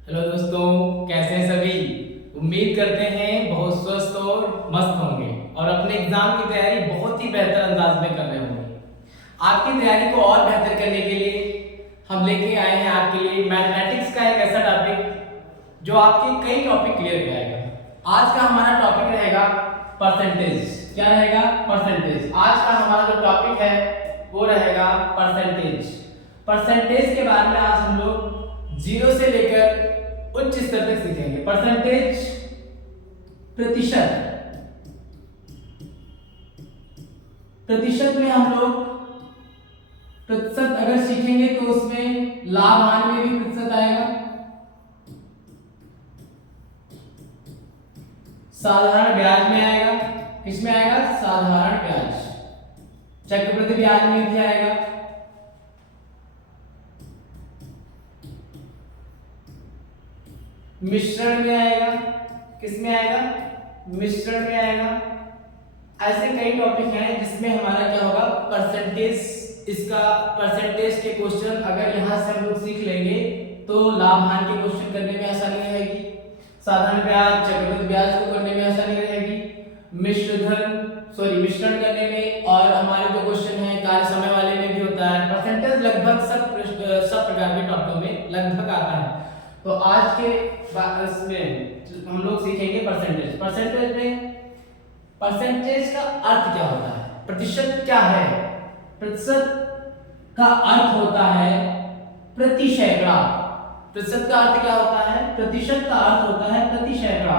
Hello दोस्तों, कैसे हैं सभी। उम्मीद करते हैं बहुत स्वस्थ और मस्त होंगे और अपने एग्जाम की तैयारी बहुत ही बेहतर अंदाज में कर रहे होंगे। आपकी तैयारी को और बेहतर करने के लिए हम लेके आए हैं आपके लिए मैथमेटिक्स का एक ऐसा टॉपिक जो आपके कई टॉपिक क्लियर कराएगा। आज का हमारा टॉपिक रहेगा परसेंटेज। क्या रहेगा? परसेंटेज। आज का हमारा जो टॉपिक है वो रहेगा परसेंटेज। परसेंटेज के बारे में आज हम लोग जीरो से लेकर उच्च स्तर तक सीखेंगे। परसेंटेज प्रतिशत। प्रतिशत में हम लोग प्रतिशत अगर सीखेंगे तो उसमें लाभ हानि में भी प्रतिशत आएगा, साधारण ब्याज में आएगा। किसमें आएगा? साधारण ब्याज। चक्रवृद्धि ब्याज में भी आएगा, मिश्रण में आएगा। किसमें आएगा? मिश्रण में आएगा। ऐसे कई टॉपिक हैं जिसमें हमारा क्या होगा? परसेंटेज। इसका परसेंटेज के क्वेश्चन अगर यहां से हम लोग सीख लेंगे तो लाभ हानि के क्वेश्चन करने में आसानी रहेगी, साधारण ब्याज चक्रवृद्धि ब्याज को करने में आसानी रहेगी, मिश्रण करने में, और हमारे जो क्वेश्चन है कार्य समय वाले में भी होता है। परसेंटेज लगभग सब प्रकार के टॉपिकों में लगभग आता है। तो आज के इसमें हम लोग सीखेंगे परसेंटेज। परसेंटेज में परसेंटेज का अर्थ क्या होता है? प्रतिशत क्या है? प्रतिशत का अर्थ होता है प्रति सैकड़ा। प्रतिशत का अर्थ क्या होता है? प्रतिशत का अर्थ होता है प्रति सैकड़ा।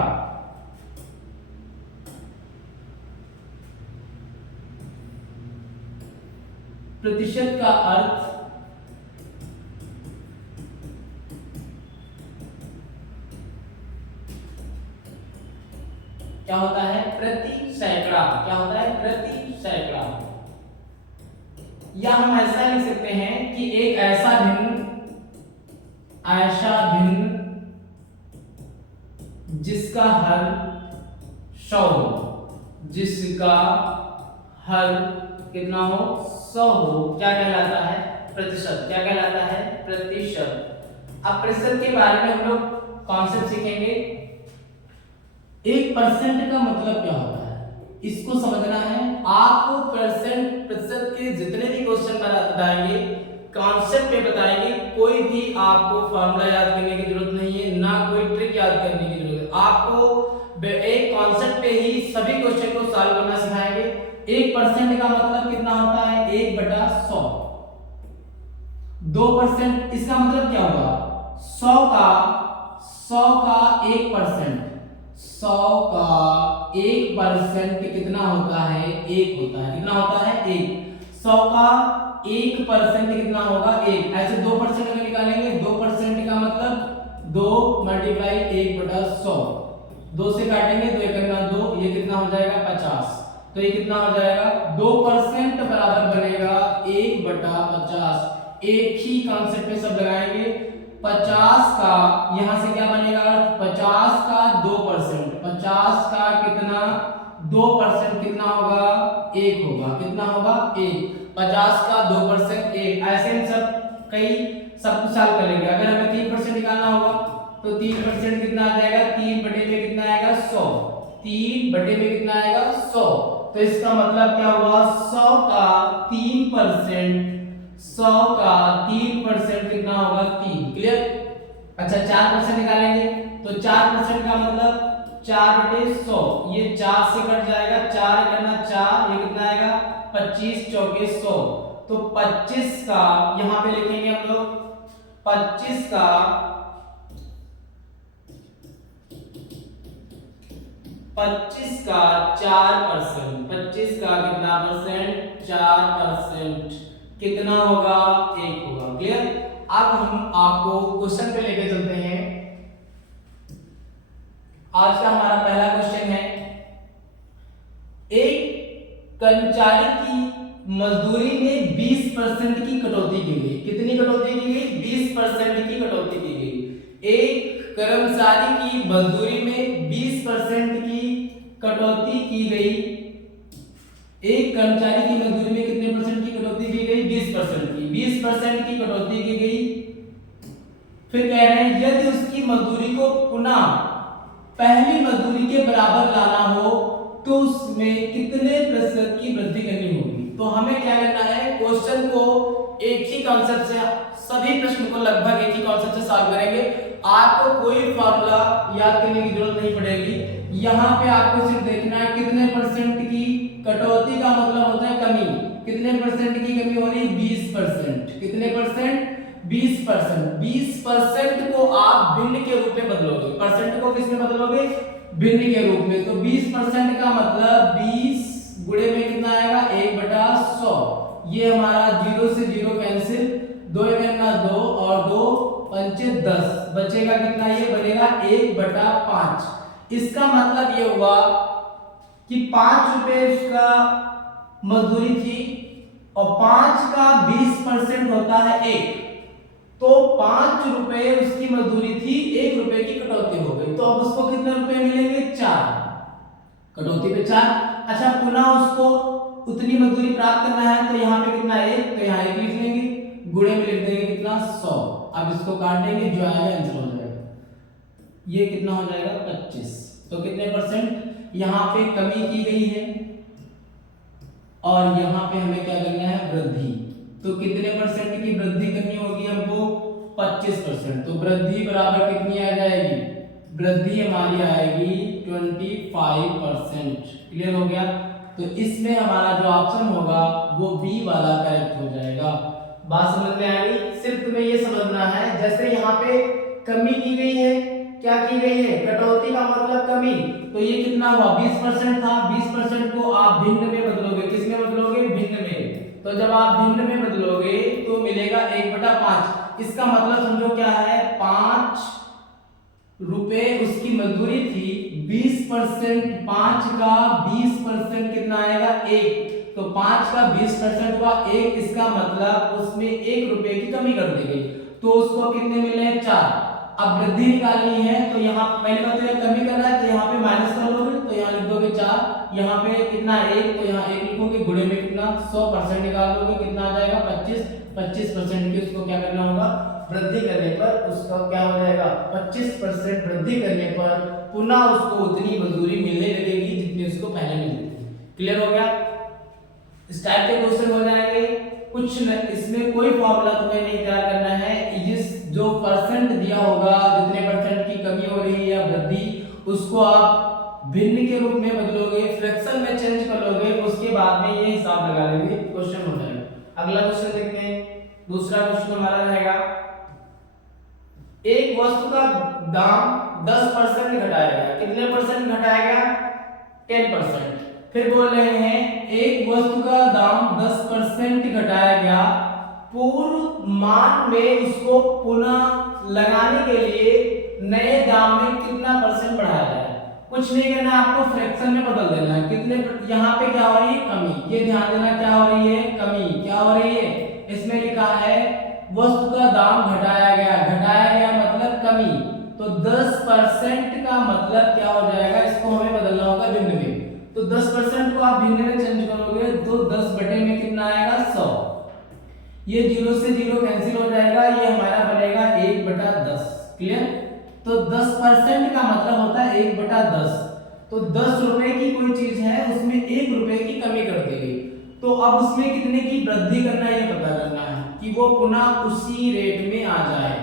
प्रतिशत का अर्थ क्या होता है? प्रति सैकड़ा। क्या होता है? प्रति सैकड़ा। या हम ऐसा लिख सकते हैं कि एक ऐसा भिन्न जिसका हर 100 हो, जिसका हर कितना हो? 100 हो। क्या कहलाता है? प्रतिशत। क्या कहलाता है? प्रतिशत। अब प्रतिशत के बारे में हम लोग कॉन्सेप्ट सीखेंगे। 1% का मतलब क्या होता है, इसको समझना है आपको। प्रतिशत के जितने भी क्वेश्चन बताएंगे, कॉन्सेप्ट पे बताएंगे, कोई भी आपको फॉर्मूला याद करने की जरूरत नहीं है, ना कोई ट्रिक याद करने की जरूरत है। आपको एक कॉन्सेप्ट पे ही सभी क्वेश्चन को सॉल्व करना सिखाएंगे। 1% का मतलब कितना होता है? 1/100। 2% इसका मतलब क्या हुआ? 100 का 1%। 100 का 1% कितना होता है? 1 होता है। कितना होता है? 1। 100 का 1% कितना होगा? 1। ऐसे 2% अगर निकालेंगे, 2% का मतलब 2 × 1/100। 2 से काटेंगे तो 1 2, ये कितना हो जाएगा? 50। तो ये कितना हो जाएगा? 2% बराबर बनेगा 1/50। एक ही कॉन्सेप्ट पे सब लगाएंगे। 50 का यहां से क्या बनेगा? 50 का 2%। 50 का कितना? 2% कितना होगा? 1 होगा। कितना होगा? 1। 50 का 2% 1। ऐसे हम सब कुछ सॉल्व कर लेंगे। अगर हमें 3% निकालना होगा तो 3% कितना आ जाएगा? 3 बटे में कितना आएगा? 100। 3 बटे में कितना आएगा? 100। तो इसका मतलब क्या हुआ? 100 का 3%। 100 का 3% कितना होगा? 3। क्लियर? अच्छा, 4% निकालेंगे तो 4% का मतलब 4/100। ये 4 से कट जाएगा, 4 करना 4, ये कितना आएगा? 25 चौके 100। तो 25 का यहां पे लिखेंगे हम लोग। 25 का 4%। 25 का कितना परसेंट? 4%। कितना होगा? 1 होगा। क्लियर? अब हम आपको क्वेश्चन पे लेके चलते हैं। आज का हमारा पहला क्वेश्चन है, एक कर्मचारी की मजदूरी में 20% की कटौती की गई। कितनी कटौती की गई? 20% की कटौती की गई। एक कर्मचारी की मजदूरी में 20% की कटौती की गई। एक कर्मचारी की मजदूरी में कितने परसेंट की कटौती की गई? 20% की। 20% की कटौती की गई। फिर कह रहे हैं यदि उसकी पुनः पहली मजदूरी के बराबर लाना हो तो उसमें कितने प्रतिशत की वृद्धि करनी होगी। तो हमें क्या करना है, क्वेश्चन को एक ही कॉन्सेप्ट से, सभी प्रश्न को लगभग एक ही कॉन्सेप्ट से सॉल्व करेंगे। आपको कोई फार्मूला याद करने की जरूरत नहीं पड़ेगी। यहाँ पे आपको सिर्फ देखना है कितने परसेंट की कटौती का मतलब होता है कमी। कितने परसेंट की कमी हो रही है, 20%। कितने परसेंट, 20%। 20% को आप भिन्न के रूप में बदलोगे, परसेंट को किस में बदलोगे, भिन्न के रूप में। तो 20% का मतलब 20 गुणे में कितना आएगा, 1/100। ये हमारा 0 से 0 कैंसिल, 2 1 2 और 2 5 10, बचेगा कितना, ये बनेगा 1/5। इसका मतलब ये हुआ कि 5 रुपए उसका मजदूरी थी और 5 का 20% होता है 1, तो 5 रुपए उसकी मजदूरी थी, 1 रुपए की कटौती हो गई। तो अब उसको कितने रुपए मिलेंगे, 4, कटौती पे 4। अच्छा, पुनः उसको उतनी मजदूरी प्राप्त करना है तो यहाँ पे कितना 1, तो यहाँ 1 लिख लेंगे, गुणे में लिख देंगे कितना, 100। अब इसको काट देंगे, जो आएगा आंसर हो जाएगा, ये कितना हो जाएगा, 25। तो कितने परसेंट यहाँ पे कमी की गई है और यहाँ पे हमें क्या करना है, वृद्धि। तो कितने परसेंट की वृद्धि करनी होगी हमको, 25%। तो वृद्धि बराबर कितनी आ जाएगी, वृद्धि हमारी आएगी 25%। क्लियर हो गया। तो इसमें हमारा जो ऑप्शन होगा वो बी वाला करेक्ट हो जाएगा। बात समझ में आ गई। सिर्फ तुम्हें ये समझना है, जैसे यहाँ पे कमी की गई है, क्या की गई है, कटौती का मतलब कमी। तो ये कितना हुआ, 20% था, 20% को आप भिन्न में बदलोगे, किस में बदलोगे, भिन्न में। तो जब आप भिन्न में बदलोगे तो मिलेगा 1/5। इसका मतलब समझो क्या है, 5 रुपए उसकी मजदूरी थी, 20%, 5 का 20% कितना आएगा, 1। तो 5 का 20% हुआ 1, इसका मतलब उसमें 1 रुपए की कमी कर दी गई। तो उसको कितने मिले हैं, 4। अब वृद्धि निकालनी है तो यहाँ पहले बात तो ये कमी कर रहा है, तो यहाँ पे माइनस कर लोगे, तो यहाँ लिख दोगे 4, यहाँ पे कितना 1, तो यहाँ 1 लिखोगे, गुणे में कितना, 100% निकाल दोगे, कितना आ जाएगा, 25% की उसको क्या करना होगा, वृद्धि करने पर उसका क्या हो जाएगा, 25% वृद्धि करने पर पुनः उसको उतनी मजदूरी मिलने लगेगी जितनी उसको पहले मिलती थी। क्लियर हो गया। इस टाइप के क्वेश्चन हो जाएंगे कुछ न, इसमें कोई फॉर्मूला तुम्हें नहीं तैयार करना है। जिस जो परसेंट दिया होगा, जितने परसेंट की कमी हो रही है या वृद्धि, उसको आप भिन्न के रूप में बदलोगे, फ्रैक्शन में चेंज कर लोगे, उसके बाद में ये हिसाब लगा लेंगे, क्वेश्चन हो जाएगा। अगला क्वेश्चन देखते हैं। दूसरा क्वेश्चन हमारा रहेगा, एक वस्तु का दाम 10% घटाया गया। कितने परसेंट घटाया गया, 10%। फिर बोल रहे हैं एक वस्तु का दाम 10% घटाया गया, पूर्व मान में उसको पुनः लगाने के लिए नए दाम में कितना परसेंट बढ़ाया जाए। कुछ नहीं करना, आपको फ्रैक्शन में बदल देना है। कितने, यहाँ पे क्या हो रही है, कमी, ये ध्यान देना, क्या हो रही है, कमी। क्या हो रही है, इसमें लिखा है वस्तु का दाम घटाया गया, घटाया गया मतलब कमी। तो 10% का मतलब क्या हो जाएगा, इसको हमें बदलना होगा भिन्न में। तो 10% को आप भिन्न में चेंज करोगे तो 10 बटे में कितना आएगा, 100। ये 0 से 0 कैंसिल हो जाएगा, ये हमारा बनेगा 1/10। क्लियर। तो 10% का मतलब होता है 1/10। तो 10 रुपए की कोई चीज है, उसमें 1 रुपए की कमी कर दी गई, तो अब उसमें कितने की वृद्धि करना है, ये पता करना है कि वो पुनः उसी रेट में आ जाए।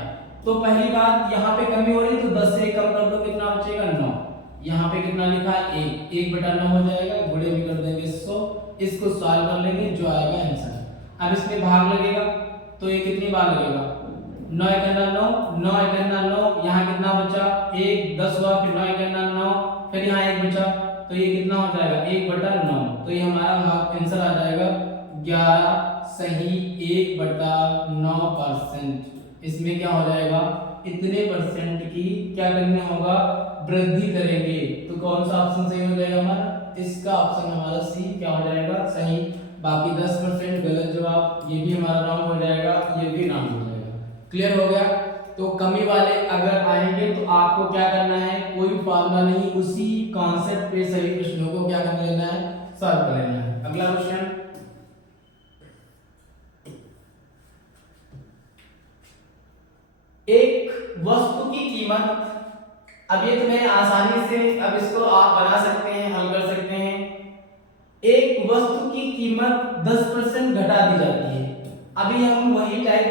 तो पहली बात, यहाँ पे कमी हो रही है तो 10 से कम कर दो, कितना बचेगा, 9। यहाँ पे कितना लिखा है, 1, 1/9 हो जाएगा, गुणे में कर देंगे 100। इसको सॉल्व कर लेंगे, जो आएगा आंसर। अब इसमें भाग लगेगा, तो ये कितनी बार लगेगा, 9 × 9, 9 × 9, यहाँ कितना बचा, 1, 10 हुआ, फिर 9 × 9, फिर यहाँ 1 बचा, तो ये कितना हो जाएगा, 1/9। तो ये हमारा आंसर आ जाएगा 11 सही 1/9%। इसमें क्या हो जाएगा, इतने परसेंट की क्या करना होगा, वृद्धि करेंगे। तो कौन सा ऑप्शन सही हो जाएगा हमारा, इसका ऑप्शन हमारा सी क्या हो जाएगा, सही। बाकी 10% गलत जवाब, ये भी हमारा रॉन्ग हो जाएगा, ये भी रॉन्ग हो जाएगा। क्लियर हो गया। तो कमी वाले अगर आएंगे तो आपको क्या करना है, कोई फॉर्मूला नहीं, उसी कॉन्सेप्ट पे सभी प्रश्नों को क्या कर लेना है, सॉल्व कर लेना है। अगला क्वेश्चन, एक वस्तु की कीमत अब ये तुम्हें आसानी से अब इसको आप बना सकते हैं, हल कर सकते हैं। एक वस्तु की कीमत 10% घटा दी जाती है। अभी हम वही टाइप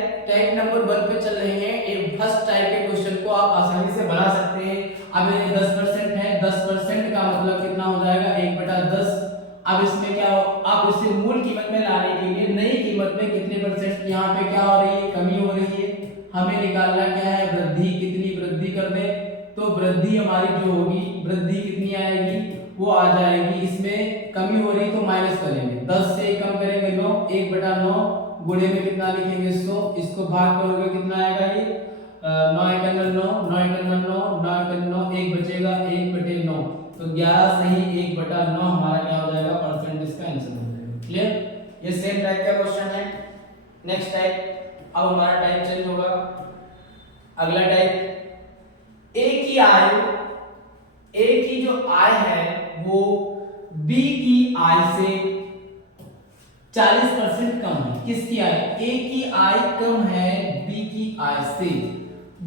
नंबर 1 पे चल रहे हैं। एक फर्स्ट टाइप के क्वेश्चन को आप आसानी से बना सकते हैं। अब ये 10% है, 10% का मतलब कितना हो जाएगा 1/10। अब इसमें क्या हो, आप इसे मूल कीमत में लाने के लिए नई कीमत में कितने परसेंट यहाँ पे क्या हो रही है, कमी हो रही है। हमें निकालना क्या है, वृद्धि। कितनी वृद्धि कर दे तो वृद्धि हमारी जो होगी, वृद्धि कितनी आएगी, वो आ जाएगी। इसमें कमी हो रही तो माइनस करेंगे, 10 से कम करेंगे 9, 1/9 गुणे में कितना लिखेंगे 100, इसको भाग करोगे कितना आएगा ये 9 × 9, 9 × 9, 9 × 9, 1 बचेगा 1/9। तो 11 सही 1/9 हमारा क्या हो जाएगा, परसेंट इसका आंसर हो जाएगा। क्लियर? ये सेम टाइप का क्वेश्चन है। नेक्स्ट टाइप, अब हमारा टाइप चेंज होगा। अगला टाइप, ए की आय, ए की जो आय है वो बी की आय से 40% कम है। किसकी आय? ए की आय कम है बी की आय से।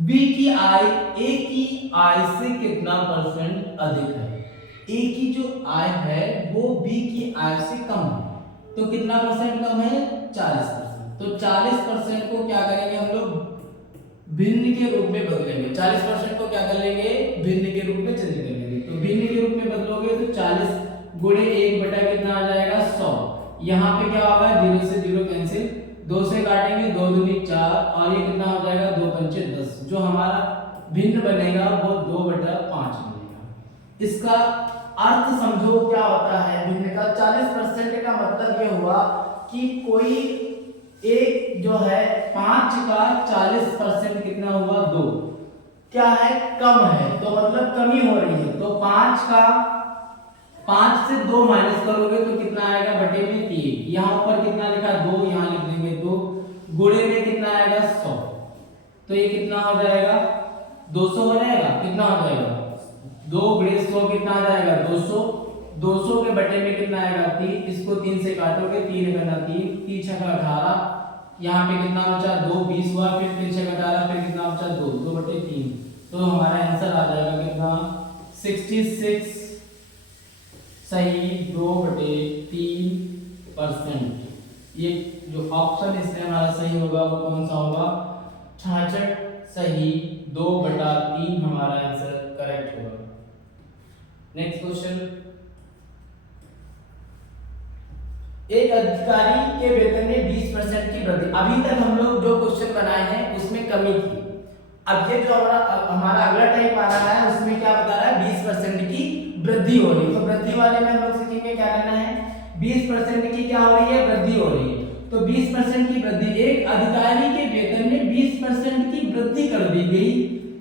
बी की आय ए की आय से कितना परसेंट अधिक है? ए की जो आय है वो बी की आय से कम है, तो कितना परसेंट कम है, 40%। तो 40% को क्या करेंगे हम लोग, भिन्न के रूप में बदलेंगे। 40% को क्या कर लेंगे, भिन्न के रूप में चेंज कर लेंगे। तो भिन्न के रूप में बदलोगे तो 40 गुणे 1 बटा कितना आ जाएगा 100। यहाँ पे क्या होगा, 0 से 0 कैंसिल, 2 से काटेंगे 2 दूनी 4 और ये कितना हो जाएगा 2 पंचे 10। जो हमारा भिन्न बनेगा वो 2/5 बनेगा। इसका अर्थ समझो क्या होता है भिन्न का। 40% का मतलब ये हुआ कि कोई एक जो है 5 का 40% कितना हुआ 2, क्या है, कम है, तो मतलब कमी हो रही है। तो 5 से 2 माइनस करोगे तो कितना आएगा, बटे में 3। यहाँ ऊपर कितना लिखा 2, यहाँ लिख देंगे 2, गुणे में कितना आएगा 100। तो ये कितना हो जाएगा 200 हो जाएगा। कितना हो जाएगा 2 गुणे 100 कितना आ जाएगा 200। 200 के बटे में कितना आएगा 3। इसको 3 से काटोगे, 3 × 3, 3 × 18। यहाँ पे कितना बचा 2, 20 हुआ, फिर 3 × 18, फिर कितना बचा 2, 2/3। तो हमारा आंसर आ जाएगा कितना 66 सही 2/3%। ये जो ऑप्शन इसमें हमारा सही होगा वो कौन सा होगा, 66 सही 2/3 हमारा आंसर करेक्ट होगा। नेक्स्ट क्वेश्चन, एक अधिकारी के वेतन में 20% की वृद्धि। अभी तक हम लोग जो क्वेश्चन बनाए हैं उसमें कमी थी। अब ये जो हमारा अगला टाइप आ रहा है उसमें क्या बता रहा है, 20% की वृद्धि हो रही है। तो वृद्धि वाले में हम लोग सीखेंगे क्या करना है, 20% की क्या हो रही है, वृद्धि हो रही है। तो 20% की वृद्धि, एक अधिकारी के वेतन में 20% की वृद्धि कर दी गई।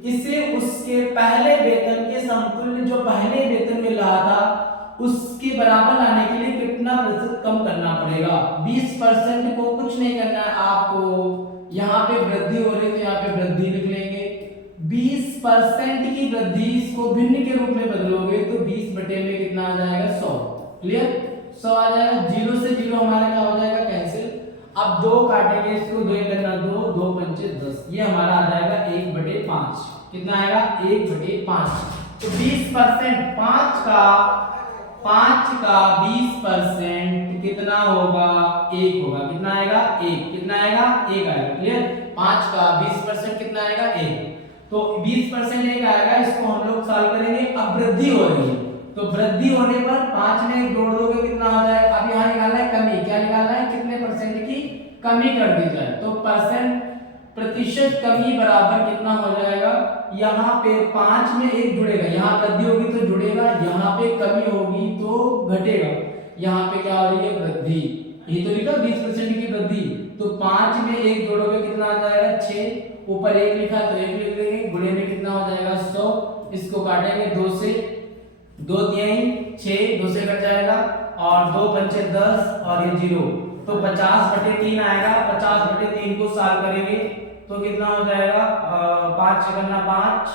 इसे उसके पहले वेतन के समतुल्य, जो पहले वेतन मिल रहा था उसके बराबर लाने के लिए कितना प्रतिशत कम करना पड़ेगा। 20% को कुछ नहीं करना है आपको, यहाँ पे वृद्धि हो रही है तो यहाँ पे वृद्धि लिख लेंगे। 20% की वृद्धि, इसको भिन्न के रूप में बदलोगे तो 20 बटे में कितना आ जाएगा 100। क्लियर, 100 आ जाएगा। 0 से 0 हमारा क्या हो जाएगा कैंसिल। अब 2 काटेंगे, इसको 2 करना 2, 2 पंचे 10, ये हमारा आ जाएगा 1/5। कितना आएगा 1/5। तो 20% 5 का 20% कितना होगा, 1 होगा। कितना आएगा 1, कितना आएगा 1 आएगा। क्लियर, 5 का 20% कितना आएगा 1। तो 20% 1 आएगा, इसको हम लोग सॉल्व करेंगे। अब वृद्धि हो रही है तो वृद्धि होने पर 5 में 1 जोड़ दोगे कितना हो जाएगा। अब यहाँ निकालना है कमी, क्या निकालना है, कितने परसेंट की कमी कर दी जाए। तो प्रतिशत कमी बराबर कितना हो जाएगा, यहाँ पे 5 में 1 जुड़ेगा, यहाँ वृद्धि होगी तो जुड़ेगा, यहाँ पे कमी होगी तो घटेगा। यहाँ पे क्या हो रही है, वृद्धि। ये तो लिखा 20% की वृद्धि। तो 5 में 1 जोड़ोगे कितना आ जाएगा 6, ऊपर 1 लिखा तो 1 लिख देंगे, गुणे में कितना हो जाएगा 100। इसको काटेंगे 2 से, 2 3 6, 2 से कट जाएगा और 2 पंचे 10 और ये 0, तो 50/3 आएगा। 50/3 को सॉल्व करेंगे तो कितना हो जाएगा 5 × 5,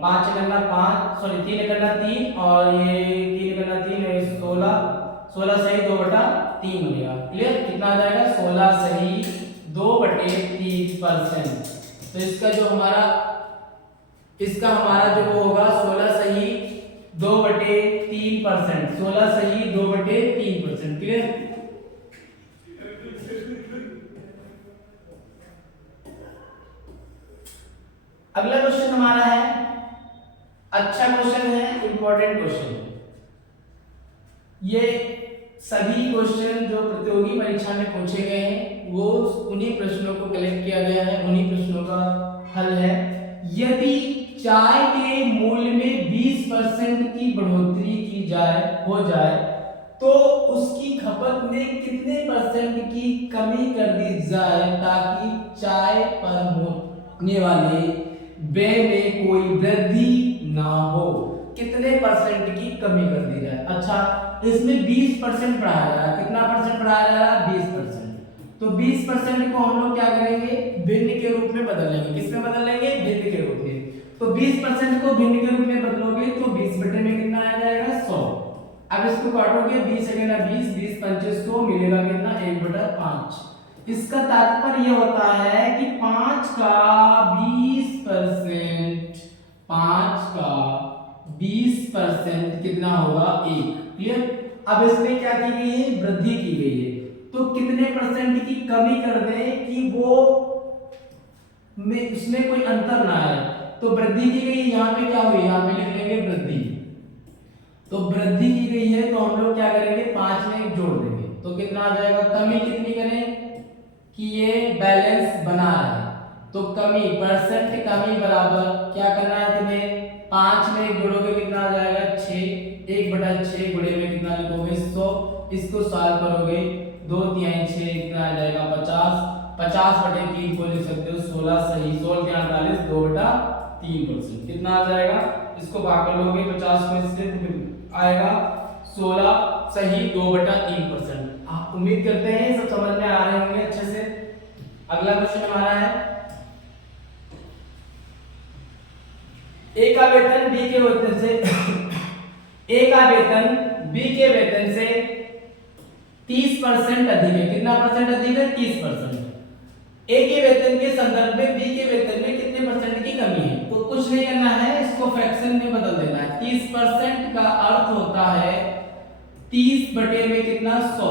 5 × 5 सॉरी 3 × 3 और ये 3 × 3 16, 16 सही 2/3 बनेगा। क्लियर, कितना आ जाएगा 16 सही 2/3%। तो इसका जो हमारा इसका हमारा जो वो होगा 16 सही 2/3%, 16 सही 2/3%। क्लियर? अगला क्वेश्चन हमारा है, अच्छा क्वेश्चन है, इंपॉर्टेंट क्वेश्चन है। ये सभी क्वेश्चन जो प्रतियोगी परीक्षा में पूछे गए हैं वो उन्हीं प्रश्नों को कलेक्ट किया गया है, उन्हीं प्रश्नों का हल है। यदि चाय के मूल्य में 20% की बढ़ोतरी की हो जाए तो उसकी खपत में कितने परसेंट की कमी कर दी जाए ताकि चाय पर होने वाले व्यय में कोई वृद्धि ना हो? कितने परसेंट की कमी कर दी जाए? अच्छा, इसमें 20% बढ़ाया जा रहा है। कितना परसेंट बढ़ाया जा रहा है? 20%। तो 20% को हम लोग क्या करेंगे? भिन्न के रूप में बदल लेंगे। किस में बदल लेंगे? भिन्न के रूप में। तो 20% को भिन्न के रूप में बदलोगे तो 20 बटे में कितना आ जाएगा? 100। अब इसको काटोगे, 20 सेकंड 20, 20 पंचे 100, मिलेगा कितना? 1/5। इसका तात्पर्य होता है कि 5 का 20%, 5 का 20% कितना होगा? 1। क्लियर? अब इसमें क्या की गई है? वृद्धि की गई है। तो कितने परसेंट की कमी कर दें कि वो में उसमें कोई अंतर ना आए? तो वृद्धि की गई, यहाँ पे क्या हुई? यहाँ पे लिख लेंगे वृद्धि। तो वृद्धि की गई है तो हम लोग क्या करेंगे? 5 में 1 जोड़ देंगे तो कितना आ जाएगा? कमी कितनी करें कि ये बैलेंस बना रहे? तो कमी, परसेंट कमी बराबर क्या करना है तुम्हें? 5 में 1 जोड़ोगे कितना आ जाएगा? 6। 1/6 गुणे में कितना लिखोगे? 100। इसको सॉल्व करोगे 2 3 6 कितना आ जाएगा? 50। 50/3 को लिख सकते हो 16 सही 16 के 48 2/3%। कितना आ जाएगा? इसको भाग कर लोगे 50 को इससे तो आएगा 16 सही 2/3%। आप उम्मीद करते हैं सब समझ में आ रहे होंगे अच्छे से। अगला क्वेश्चन हमारा है, ए का वेतन बी के वेतन से ए का वेतन बी के वेतन से 30% अधिक है। कितना परसेंट अधिक है? 30%। ए के वेतन के संदर्भ में बी के वेतन में कितने परसेंट की कमी है? तो कुछ नहीं करना है, इसको फ्रैक्शन में बदल देना है। 30% का अर्थ होता है 30 बटे में कितना? 100।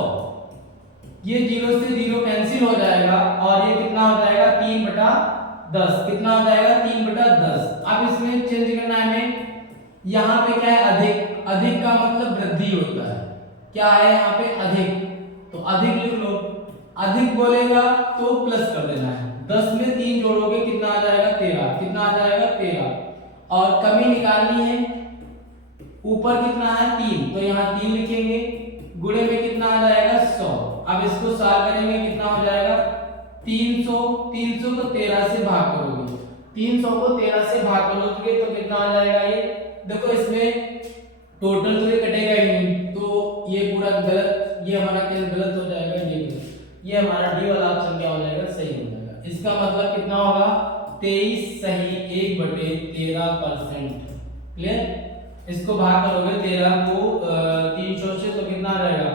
ये 0 से 0 कैंसिल हो जाएगा और ये कितना हो जाएगा? 3/10। कितना हो जाएगा? 3/10। अब इसमें चेंज करना है हमें। यहाँ पे क्या है? अधिक। अधिक का मतलब वृद्धि होता है। क्या है यहाँ पे? अधिक। तो अधिक लिख लो। अधिक बोलेगा तो प्लस कर देना है। 10 में 3 जोड़ोगे कितना आ जाएगा? 13। कितना आ जाएगा? 13। और कमी निकालनी है, ऊपर कितना है? 3, तो यहाँ 3 लिखेंगे। गुणे में कितना आ जाएगा? 100। अब इसको सॉल्व करेंगे कितना हो जाएगा? 300। 300 को 13 से भाग करोगे, 300 को 13 से भाग करोगे तो कितना आ जाएगा? ये देखो इसमें टोटल तो ये कटेगा ही नहीं, तो ये पूरा गलत, ये हमारा क्या गलत हो जाएगा? ये हमारा डी वाला ऑप्शन क्या हो जाएगा? सही हो जाएगा। इसका मतलब कितना होगा? 23 सही 1/13%। क्लियर? इसको भाग करोगे 13 को 300 से तो कितना आ जाएगा?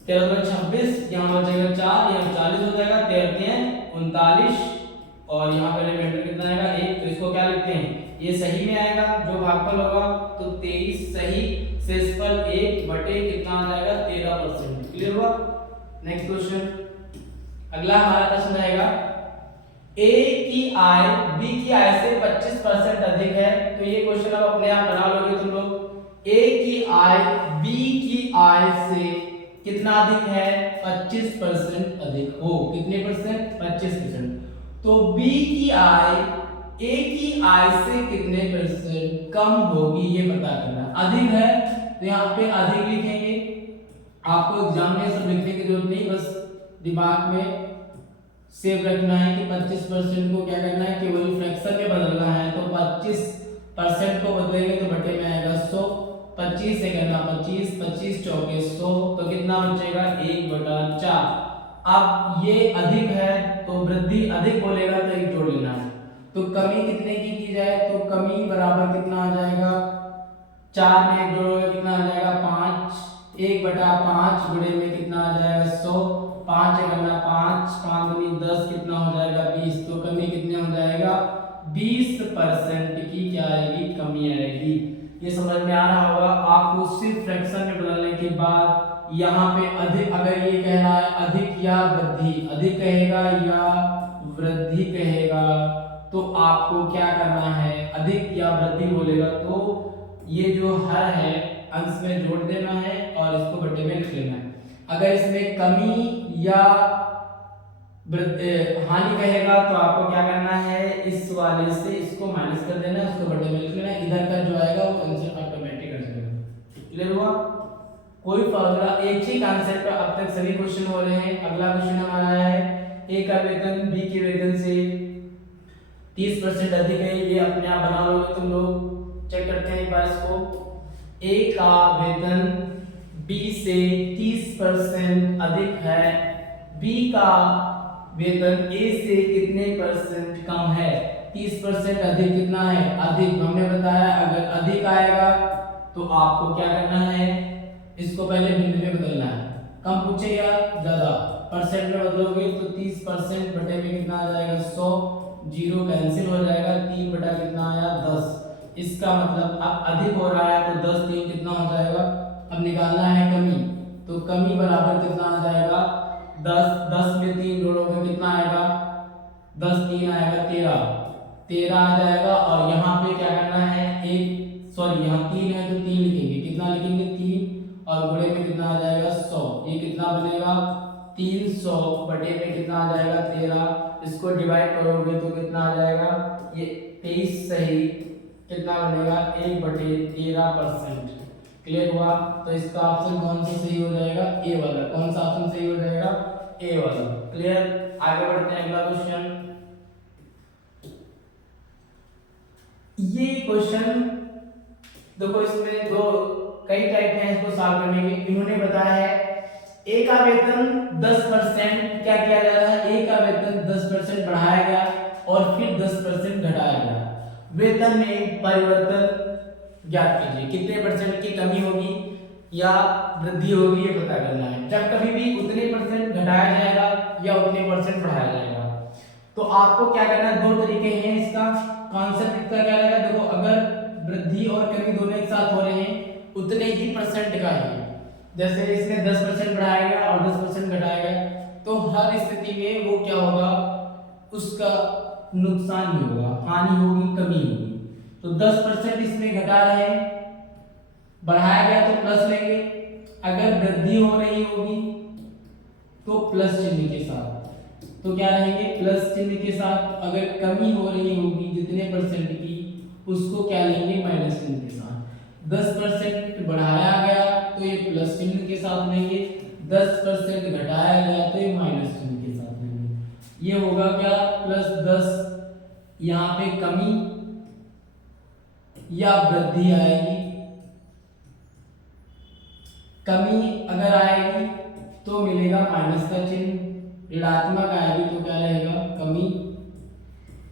13 में 26, यहाँ बचेगा 4, यहाँ 40 हो जाएगा। 13 39 और यहाँ पे रिमाइंडर कितना आएगा? 1। तो इसको क्या लिखते हैं? ये सही में आएगा जो भागफल होगा, तो 23 सही शेषफल 1 बटे कितना आ जाएगा? 13%। क्लियर हुआ? नेक्स्ट क्वेश्चन, अगला हमारा प्रश्न रहेगा, ए की आय बी की आय से 25% अधिक है। तो ये क्वेश्चन अब अपने आप बना लोगे तुम लोग। ए की आय बी की आय से कितना अधिक है? 25% अधिक हो। कितने परसेंट? 25%। तो बी की आय ए की आय से कितने परसेंट कम होगी ये पता करना। अधिक है तो यहाँ पे अधिक लिखेंगे। आपको एग्जाम में सब लिखने की जरूरत नहीं, बस दिमाग में सेव रखना है कि 25% को क्या करना है? केवल फ्रैक्शन में बदलना है। तो 25% को बदलेंगे तो बटे में आएगा 100। 25 से करना 25, 25 चौके 100, तो कितना बचेगा? 1/4। अब ये अधिक है तो वृद्धि अधिक बोलेगा तो 1 जोड़ लेना है। तो कमी कितने की जाए? तो कमी बराबर कितना आ जाएगा? 4 में 1 जोड़ोगे कितना आ जाएगा? 5। 1/5 गुणे में कितना आ जाएगा? 100। 5 5 5 10 कितना हो जाएगा? 20। तो कमी कितने हो जाएगा? 20% की क्या आएगी, कमी आएगी। ये समझ में आ रहा होगा आपको। सिर्फ फ्रैक्शन में बदलने के बाद यहाँ पे अधिक, अगर ये कह रहा है अधिक या वृद्धि, अधिक कहेगा या वृद्धि कहेगा, तो आपको क्या करना है, अधिक या वृद्धि बोलेगा तो ये जो हर है अंश में जोड़ देना है और इसको बटे में लिख लेना है। अगर इसमें कमी या हानि कहेगा तो आपको क्या करना है, इस वाले से इसको माइनस कर देना है, उसको बटे में लिख लेना है, इधर का जो आएगा वो आंसर ऑटोमेटिक आ जाएगा। क्लियर हुआ? कोई फॉर्मूला, एक ही कॉन्सेप्ट पे अब तक सभी क्वेश्चन हो रहे हैं। अगला क्वेश्चन हमारा है ए का वेतन बी के वेतन से 30% अधिक है। ये अपने आप बना लोगे तुम लोग, चेक करते हैं एक बार इसको। ए का वेतन बी से 30% अधिक है, बी का वेतन ए से कितने परसेंट कम है? 30% अधिक कितना है, अधिक हमने बताया अगर अधिक आएगा तो आपको क्या करना है, इसको पहले भिन्न में बदलना है। कम पूछेगा ज्यादा, परसेंट में बदलोगे तो 30% बटे में कितना आ जाएगा 100, जीरो कैंसिल हो जाएगा, 3 बटा कितना आया 10। इसका मतलब अब अधिक हो रहा है तो 10 3 कितना हो जाएगा। अब निकालना है कमी, तो कमी बराबर कितना आ जाएगा 10 में 3 जोड़ोगे कितना आएगा 10 3 आएगा 13 आ जाएगा। और यहाँ पे क्या करना है, एक सॉरी यहाँ 3 है तो 3 लिखेंगे, कितना लिखेंगे 3 और गुणे में कितना आ जाएगा 100। ये कितना बनेगा 300 बटे में कितना आ जाएगा 13। इसको डिवाइड करोगे तो कितना आ जाएगा, ये 23 सही कितना बनेगा 1/13%। क्लियर हुआ? तो इसका ऑप्शन कौन सा सही हो जाएगा, ए वाला। कौन सा ऑप्शन सही हो जाएगा, ए वाला। क्लियर? आगे बढ़ते हैं अगला क्वेश्चन। ये क्वेश्चन देखो, इसमें दो कई टाइप हैं इसको सॉल्व करने के। इन्होंने बताया है ए का वेतन 10% क्या किया जा रहा है, ए का वेतन 10% बढ़ाया गया और फिर 10% घटाया गया। वेतन में परिवर्तन ज्ञात कीजिए, कितने परसेंट की कमी होगी या वृद्धि होगी ये पता करना है। जब कभी भी उतने परसेंट घटाया जाएगा या उतने परसेंट बढ़ाया जाएगा तो आपको क्या करना है, दो तरीके हैं इसका कॉन्सेप्ट। इसका क्या रहेगा, देखो अगर वृद्धि और कमी दोनों एक साथ हो रहे हैं उतने ही परसेंट का है, जैसे इसमें 10% बढ़ाया गया और 10% घटाया गया, तो हर स्थिति में वो क्या होगा, उसका नुकसान ही होगा, हानि होगी, कमी होगी। तो 10% इसमें घटा रहे हैं, बढ़ाया गया तो प्लस लेंगे, अगर वृद्धि हो रही होगी तो प्लस चिन्ह के साथ, तो क्या रहेंगे प्लस चिन्ह के साथ। अगर कमी हो रही होगी जितने परसेंट की, उसको क्या लेंगे माइनस चिन्ह के साथ। 10% बढ़ाया गया तो ये प्लस चिन्ह के साथ लेंगे, 10% घटाया गया तो ये माइनस चिन्ह के साथ लेंगे। ये होगा क्या +10, यहाँ पे कमी या वृद्धि आएगी। कमी अगर आएगी तो मिलेगा माइनस का चिन्ह, ऋणात्मक आएगी तो क्या रहेगा कमी।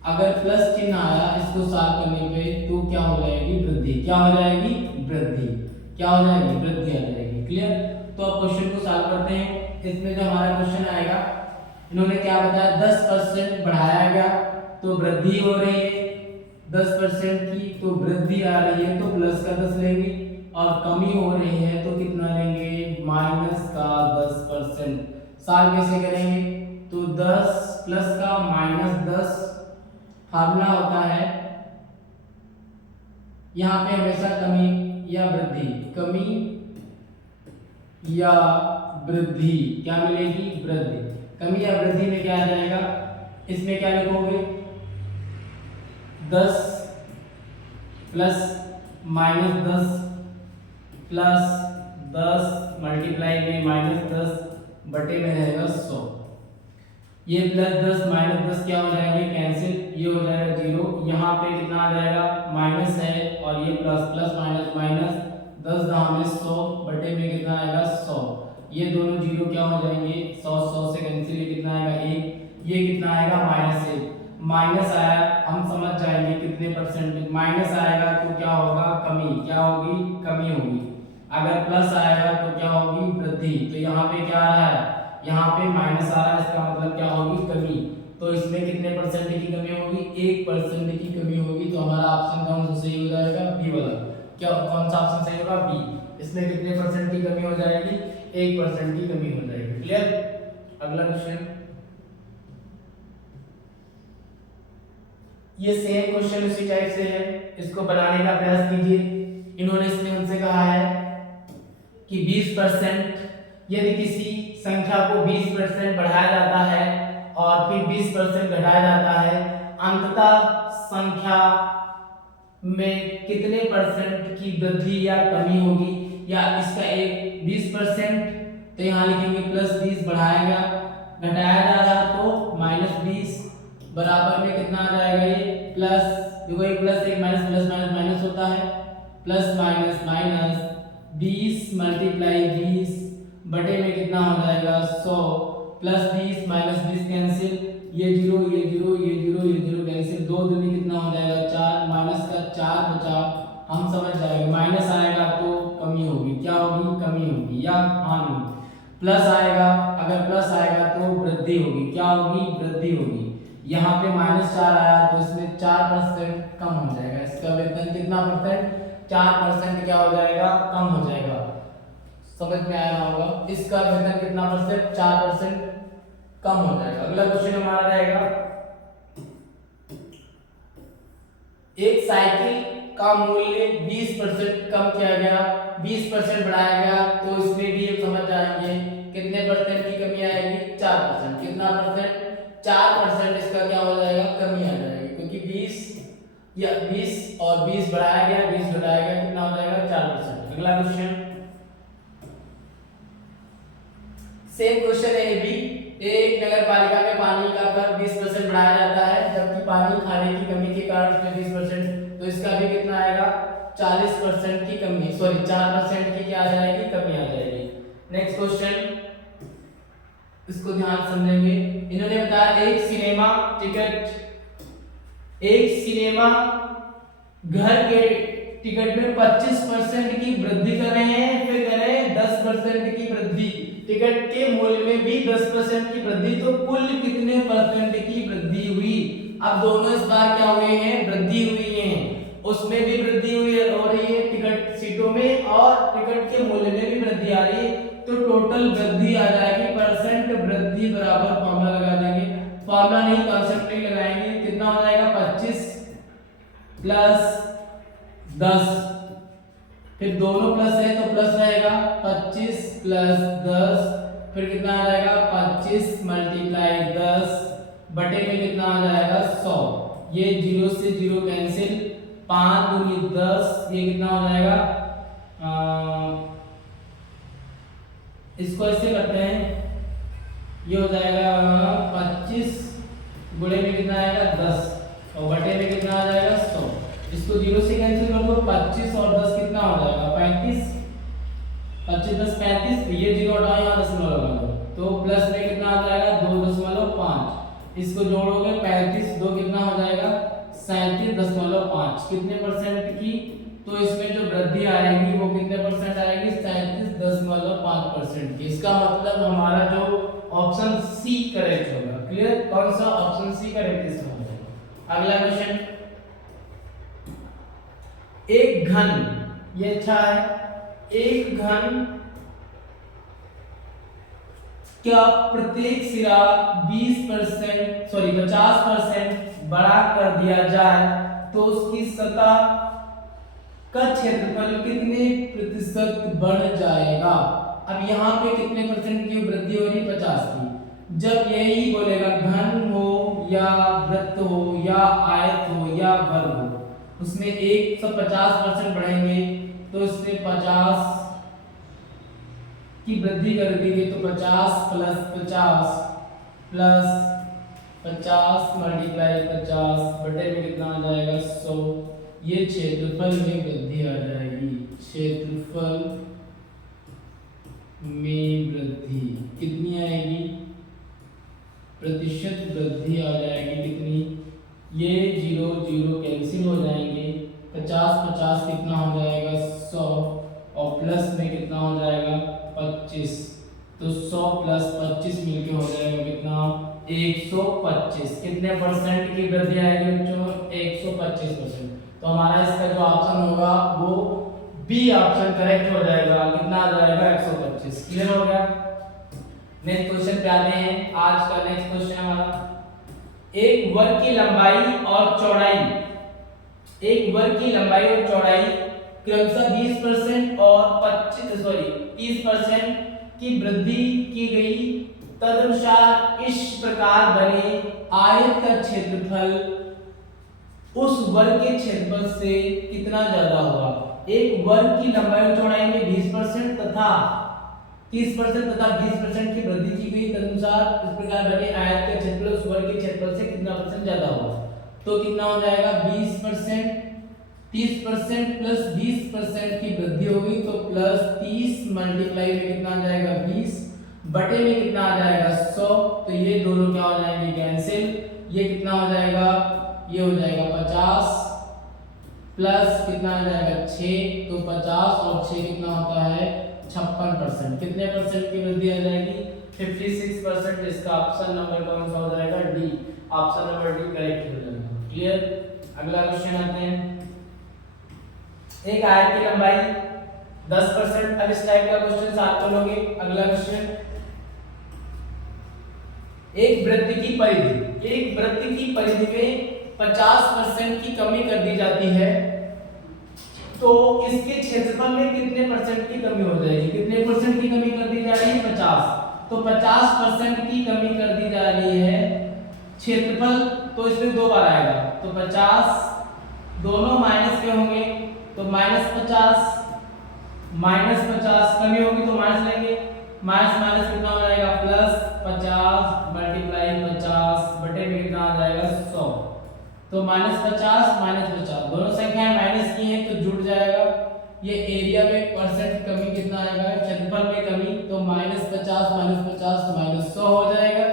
अगर प्लस चिन्ह आया इसको सॉल्व करने पे तो क्या हो जाएगी वृद्धि, क्या हो जाएगी वृद्धि, क्या हो जाएगी वृद्धि आ जाएगी। क्लियर? तो अब क्वेश्चन को सॉल्व करते हैं। इसमें जो हमारा क्वेश्चन आएगा, इन्होंने क्या बताया 10% बढ़ाया गया तो वृद्धि हो रही है, 10% की तो वृद्धि आ रही है तो प्लस का 10 लेंगे, और कमी हो रही है तो कितना लेंगे माइनस का 10%। सॉल्व कैसे करेंगे, तो 10 प्लस का -10 फार्मूला होता है, यहाँ पे हमेशा कमी या वृद्धि, कमी या वृद्धि क्या मिलेगी वृद्धि। कमी या वृद्धि में क्या आ जाएगा, इसमें क्या लिखोगे 10 प्लस -10 प्लस 10 मल्टीप्लाई में -10 बटे में रहेगा 100। ये +10 -10 क्या हो जाएंगे कैंसिल, ये हो जाएगा 0। यहाँ पे कितना आ जाएगा माइनस है और ये प्लस, प्लस माइनस माइनस, 10 10 में 100 बटे में कितना आएगा 100। ये दोनों जीरो क्या हो जाएंगे 100 से कैंसिल, ये कितना आएगा 1, ये कितना आएगा -1। माइनस आया, हम समझ जाएंगे कितने परसेंट माइनस आएगा तो क्या होगा कमी, क्या होगी कमी होगी। अगर प्लस आएगा तो क्या होगी वृद्धि। तो यहाँ पे क्या आ रहा है, यहाँ पे माइनस आ रहा है, इसका मतलब क्या होगी कमी। तो इसमें कितने परसेंट की कमी होगी, 1% की कमी होगी। तो हमारा ऑप्शन कौन सा सही हो जाएगा, बी वाला। क्या कौन सा ऑप्शन सही होगा, बी। इसमें कितने परसेंट की कमी हो जाएगी, 1% की कमी हो जाएगी। क्लियर। अगला क्वेश्चन, ये सेम क्वेश्चन उसी टाइप से है, इसको बनाने का प्रयास कीजिए। इन्होंने इसमें हमसे कहा है कि 20% यदि किसी संख्या को 20% बढ़ाया जाता है और फिर 20% घटाया जाता है, अंततः संख्या में कितने परसेंट की वृद्धि या कमी होगी। या इसका एक 20%, तो यहाँ लिखेंगे +20, बढ़ाया गया, घटाया जा रहा तो -20, बराबर में कितना आ जाएगा, ये प्लस, देखो एक प्लस एक माइनस, प्लस माइनस माइनस होता है, प्लस माइनस माइनस 20 मल्टीप्लाई 20 बटे में कितना हो जाएगा 100, प्लस 20 माइनस 20 कैंसिल, ये जीरो ये जीरो ये जीरो ये जीरो कैंसिल, 2 दूनी कितना हो जाएगा 4, माइनस का 4 बचा, हम समझ जाएंगे। माइनस आएगा तो कमी होगी, क्या होगी, कमी होगी या हानि। प्लस आएगा, अगर प्लस आएगा तो वृद्धि होगी, क्या होगी, वृद्धि होगी। यहाँ पे -4 आया तो इसमें 4% कम हो जाएगा, इसका वेतन कितना परसेंट, 4% क्या हो जाएगा, कम हो जाएगा। समझ में आया होगा, इसका वेतन कितना परसेंट, 4% कम हो जाएगा। अगला क्वेश्चन हमारा रहेगा, एक साइकिल का मूल्य 20% कम किया गया, 20% बढ़ाया गया, तो इसमें भी हम समझ जाएंगे कितने परसेंट की कमी आएगी, 4%। कितना परसेंट, 4% इसका क्या हो जाएगा, कमी आ जाएगी, क्योंकि 20 और 20 बढ़ाया गया, 20 घटाया गया, कितना हो जाएगा 4%। अगला क्वेश्चन, सेम क्वेश्चन है ये भी। एक नगर पालिका में पानी का कर 20% बढ़ाया जाता है, जबकि पानी खाने की कमी के कारण उसमें 20%, तो इसका भी कितना आएगा, 40% की कमी, सॉरी 4% की क्या आ जाएगी, कमी आ जाएगी। नेक्स्ट क्वेश्चन, इसको ध्यान से समझेंगे। इन्होंने बताया एक सिनेमा घर के टिकट में 25% की वृद्धि कर रहे हैं, फिर कर रहे हैं 10% की वृद्धि, टिकट के मूल्य में भी 10% की वृद्धि, तो कुल कितने परसेंट की वृद्धि हुई। अब दोनों इस बार क्या हुए हैं, वृद्धि हुई है, उसमें भी वृद्धि हुई हो रही है टिकट सीटों में, और टिकट के मूल्य में भी वृद्धि आ रही है, तो टोटल वृद्धि आ जाएगी, परसेंट वृद्धि बराबर फॉर्मूला लगा देंगे, फॉर्मूला नहीं कॉन्सेप्ट नहीं लगाएंगे, कितना हो जाएगा 25 प्लस 10, फिर दोनों प्लस है तो प्लस रहेगा, 25 प्लस 10, फिर कितना आ जाएगा 25 मल्टीप्लाई 10 बटे में कितना आ जाएगा 100, ये 0 से 0 कैंसिल, 5 दूनी 10, ये कितना हो जाएगा, इसको ऐसे करते हैं, ये हो जाएगा 25 गुणे में कितना आएगा 10 और बटे में कितना आ जाएगा 100, इसको 0 से कैंसिल कर दो, 25 और 10 कितना हो जाएगा 35, 25 10 35, ये 0 हटाओ, यहाँ दशमलव लगा दो, तो प्लस में कितना आ जाएगा 2.5, इसको जोड़ोगे 35 2 कितना हो जाएगा 37.5, कितने परसेंट की, तो इसमें जो वृद्धि आएगी वो कितने परसेंट आएगी, 37.5% की। इसका मतलब हमारा जो ऑप्शन सी करेक्ट होगा। क्लियर, कौन सा ऑप्शन सी करेक्ट इसमें होगा। अगला क्वेश्चन, एक घन, ये अच्छा है, एक घन क्या प्रत्येक सिरा 50% बड़ा कर दिया जाए तो उसकी सतह का क्षेत्रफल कितने प्रतिशत बढ़ जाएगा। अब यहाँ पे कितने परसेंट की वृद्धि हो रही, 50 की। जब यही बोलेगा घन हो या वृत्त हो या आयत हो या वर्ग हो, उसमें 150% बढ़ेंगे, तो इसमें 50 की वृद्धि कर देंगे, तो 50 प्लस 50 प्लस 50 मल्टीप्लाई 50 बटे में कितना आ जाएगा 100, ये क्षेत्रफल में वृद्धि आ जाएगी, क्षेत्रफल में वृद्धि कितनी आएगी, प्रतिशत वृद्धि आ जाएगी कितनी, ये 0 0 कैंसिल हो जाएंगे, 50 50 कितना हो जाएगा 100 और प्लस में कितना हो जाएगा 25, तो 100 प्लस 25 मिलके हो जाएगा कितना 125। कितने परसेंट की वृद्धि आएगी बच्चों? 125%। तो हमारा इसका जो ऑप्शन होगा वो बी ऑप्शन करेक्ट हो जाएगा। कितना आ जाएगा? 125। क्लियर हो गया? नेक्स्ट क्वेश्चन पे आते हैं। आज का नेक्स्ट क्वेश्चन हमारा, एक वर्ग की लंबाई और चौड़ाई, एक वर्ग की लंबाई और चौड़ाई क्रमशः 20% और 30% की वृद्धि की गई, तदनुसार इस प्रकार बने आयत का क्षेत्रफल उस वर्ग के क्षेत्रफल से कितना ज्यादा होगा? एक वर्ग की लंबाई और चौड़ाई में 20% तथा 30% तथा 20% की वृद्धि की गई, तदनुसार इस प्रकार बने आयत का क्षेत्रफल उस वर्ग के क्षेत्रफल से कितना परसेंट ज्यादा होगा? तो कितना हो जाएगा? 20%, 30% प्लस 20% की वृद्धि होगी तो प्लस 30 मल्टीप्लाई में कितना आ जाएगा? 20 बटे में कितना आ जाएगा? 100। तो ये दोनों क्या हो जाएंगे? कैंसिल। ये कितना हो जाएगा? ये हो जाएगा 50 प्लस कितना आ जाएगा? 6। तो 50 और 6 कितना होता है? 56%। कितने परसेंट की वृद्धि आ जाएगी? 56%। इसका ऑप्शन नंबर कौन सा हो जाएगा? D. Option number D correct हो जाएगा। क्लियर? अगला क्वेश्चन आते हैं। एक आयत की लंबाई 10%। अब इस टाइप का क्वेश्चन साथ में लोगे। अगला क्वेश्चन, एक वृत्त की परिधि, एक वृत्त की परिधि में 50% की कमी कर दी जाती है तो इसके क्षेत्रफल में कितने परसेंट की कमी हो जाएगी? कितने परसेंट की कमी कर दी जा रही है? 50। तो 50% की कमी कर दी जा रही है क्षेत्रफल, तो इसमें दो बार आएगा तो 50, दोनों माइनस के होंगे तो -50 -50 कमी होगी तो माइनस लेंगे, माइनस माइनस कितना हो जाएगा? +50 मल्टीप्लाई 50 बटे में कितना आ जाएगा? 100। तो -50 -50 दोनों संख्याएं माइनस की हैं तो जुड़ जाएगा। ये एरिया में परसेंट कमी कितना आएगा? क्षेत्रफल में कमी, तो -50 -50 -100 हो जाएगा।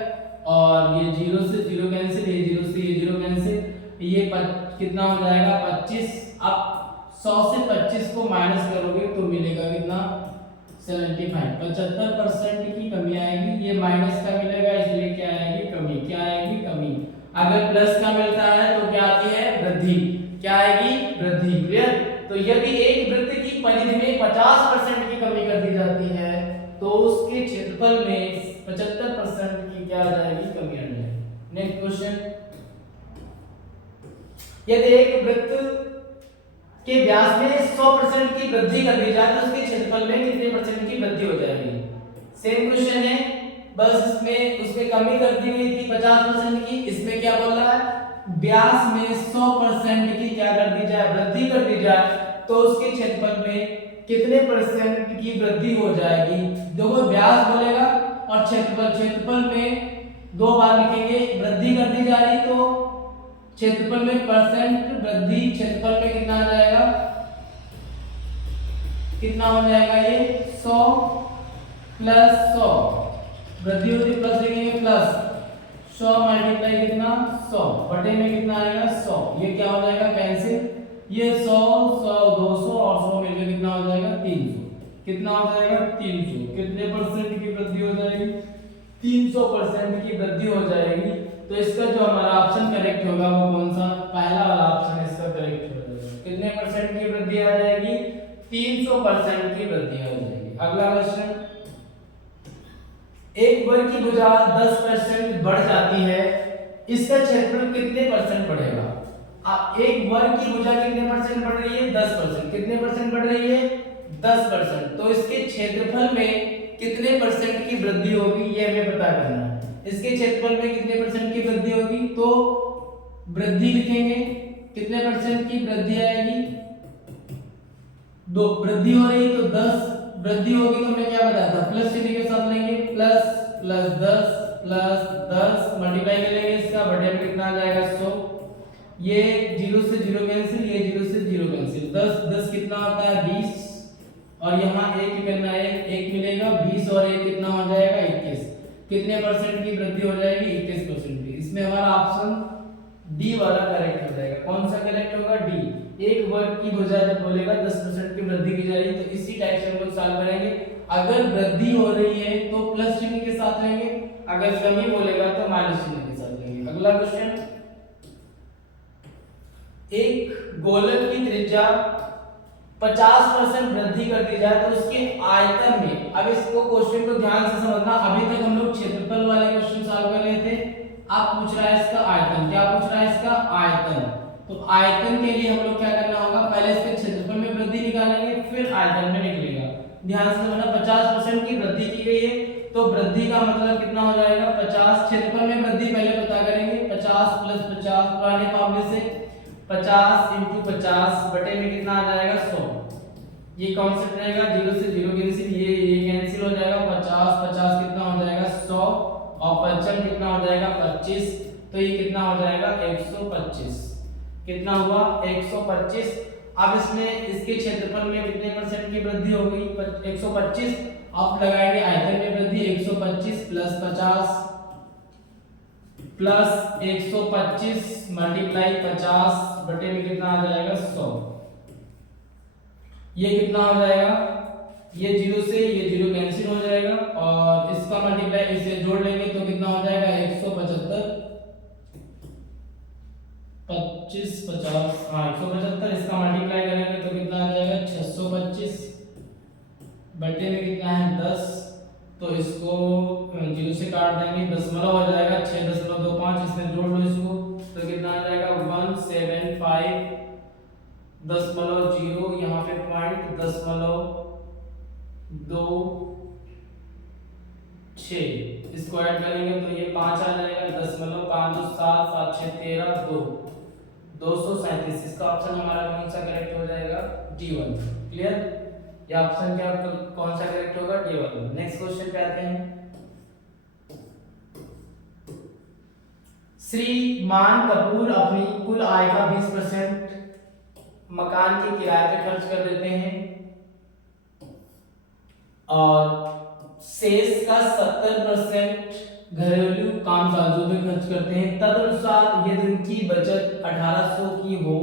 और ये 0 से 0 कैंसिल, ये 0 से ये 0 कैंसिल, ये कितना हो जाएगा? 25। अब 100 से 25 को माइनस करोगे तो मिलेगा कितना? 75। 75% की कमी आएगी। ये माइनस का मिलेगा इसलिए क्या आएगी? कमी। क्या आएगी? कमी। अगर प्लस का मिलता है तो क्या आती है? वृद्धि। क्या आएगी? वृद्धि। क्लियर? तो यदि एक वृत्त की परिधि में 50% की कमी कर दी जाती है तो उसके क्षेत्रफल में 75% की क्या आ जाएगी? कमी आ जाएगी। नेक्स्ट क्वेश्चन, यदि एक वृत्त के व्यास में 100% की वृद्धि कर दी जाए तो उसके क्षेत्रफल में कितने परसेंट की वृद्धि हो जाएगी? सेम क्वेश्चन है, बस इसमें उसमें कमी कर दी गई थी 50% की। इसमें क्या बोल रहा है? व्यास में 100% की क्या कर दी जाए? वृद्धि कर दी जाए तो उसके क्षेत्रफल में कितने परसेंट की वृद्धि हो जाएगी? देखो व्यास बोलेगा और क्षेत्रफल, क्षेत्रफल में दो बार लिखेंगे। वृद्धि कर दी जा रही तो क्षेत्रफल में परसेंट वृद्धि, क्षेत्रफल में कितना आ जाएगा? कितना हो जाएगा? ये 100 प्लस 100 वृद्धि होती प्लस लिखेंगे प्लस 100 मल्टीप्लाई कितना? 100 बटे में कितना आएगा? 100। ये क्या हो जाएगा? कैंसिल। ये 100 100 200 और 100 मिलकर कितना हो जाएगा? 300। कितना हो जाएगा? 300। कितने परसेंट की वृद्धि हो जाएगी? 300% की वृद्धि हो जाएगी। तो इसका जो हमारा ऑप्शन करेक्ट होगा वो कौन सा? पहला वाला ऑप्शन इसका करेक्ट हो जाएगा। कितने परसेंट की वृद्धि आ जाएगी? 300% की वृद्धि हो जाएगी। अगला क्वेश्चन, एक वर्ग की भुजा 10% बढ़ जाती है, इसका क्षेत्रफल कितने परसेंट बढ़ेगा? एक वर्ग की भुजा कितने परसेंट बढ़ रही है? 10%। कितने परसेंट बढ़ रही है? 10%। तो इसके क्षेत्रफल में कितने परसेंट की वृद्धि होगी ये हमें पता करना है। इसके क्षेत्रफल में कितने परसेंट की वृद्धि होगी? तो वृद्धि लिखेंगे। कितने परसेंट की वृद्धि आएगी? दो वृद्धि हो रही तो 10 वृद्धि होगी तो मैं क्या बताता? प्लस चिन्ह के साथ लेंगे, प्लस प्लस 10 मल्टीप्लाई कर लेंगे इसका, बटे में कितना आ जाएगा? 100। ये 0 से 0 कैंसिल, ये 0 से 0 कैंसिल। 10 कितना होता है? 20। और यहाँ 1 करना है, 1 मिलेगा। 20 और 1 कितना हो जाएगा? 21। कितने परसेंट की वृद्धि हो जाएगी? 21% की। इसमें हमारा ऑप्शन डी वाला करेक्ट हो जाएगा। कौन सा करेक्ट होगा? डी। एक वर्ग की भुजा जब बोलेगा 10% की वृद्धि की जा रही है तो इसी टाइप से हम लोग सॉल्व करेंगे। अगर वृद्धि हो रही है तो प्लस चिन्ह के साथ लेंगे, अगर कमी बोलेगा तो माइनस चिन्ह के साथ लेंगे। अगला क्वेश्चन, एक गोलक की त्रिज्या 50% वृद्धि कर दी जाए तो उसके आयतन में, अब इसको क्वेश्चन को ध्यान से समझना, अभी तक हम लोग क्षेत्रफल वाले क्वेश्चन सॉल्व कर रहे थे, अब पूछ रहा है इसका आयतन। क्या पूछ रहा है? इसका आयतन। तो आयतन के लिए हम लोग क्या करना होगा, पहले इसके क्षेत्रफल में वृद्धि निकालेंगे, फिर आयतन में निकलेगा। ध्यान से समझना, 50% की वृद्धि की गई है तो वृद्धि का मतलब कितना हो जाएगा 50, क्षेत्रफल में वृद्धि पहले पता करेंगे, 50 + 50 पुराने फॉर्मूले से 50 × 50 बटे में कितना आ जाएगा 100। ये कॉन्सेप्ट रहेगा, 0 से 0 कैंसिल, ये कैंसिल हो जाएगा, 50 50 कितना हो जाएगा 100 और 55 कितना हो जाएगा 25, तो ये कितना हो जाएगा 125। कितना हुआ 125। अब इसमें इसके क्षेत्रफल में कितने परसेंट की वृद्धि हो गई 125। अब लगाएंगे आयतन में वृद्धि, 125 + 50 प्लस 125 मल्टीप्लाई 50 बटे में कितना आ जाएगा 100। ये कितना हो जाएगा, ये 0 से ये 0 कैंसिल हो जाएगा और इसका मल्टीप्लाई इसे जोड़ लेंगे तो कितना हो जाएगा 175 25 50, हाँ 175। इसका मल्टीप्लाई करेंगे तो कितना आ जाएगा 625 बटे में कितना है 10, तो इसको 0 से काट देंगे, दशमलव हो जाएगा 6.25, इसमें जोड़ लो इसको तो कितना आ जाएगा 175 दशमलव 0, यहाँ पे पॉइंट दशमलव 2 6, इसको ऐड करेंगे तो ये 5 आ जाएगा, दशमलव 5 2 7 7 6 13 2 237। इसका ऑप्शन हमारा कौन सा करेक्ट हो जाएगा D1। क्लियर? ये ऑप्शन क्या कौन सा करेक्ट होगा D1। नेक्स्ट क्वेश्चन पे आते हैं। श्रीमान कपूर अपनी कुल आय का 20% मकान के किराए पे खर्च कर देते हैं और शेष का 70% घरेलू कामकाजों में खर्च करते हैं। तदनुसार यदि उनकी बचत 1800 की हो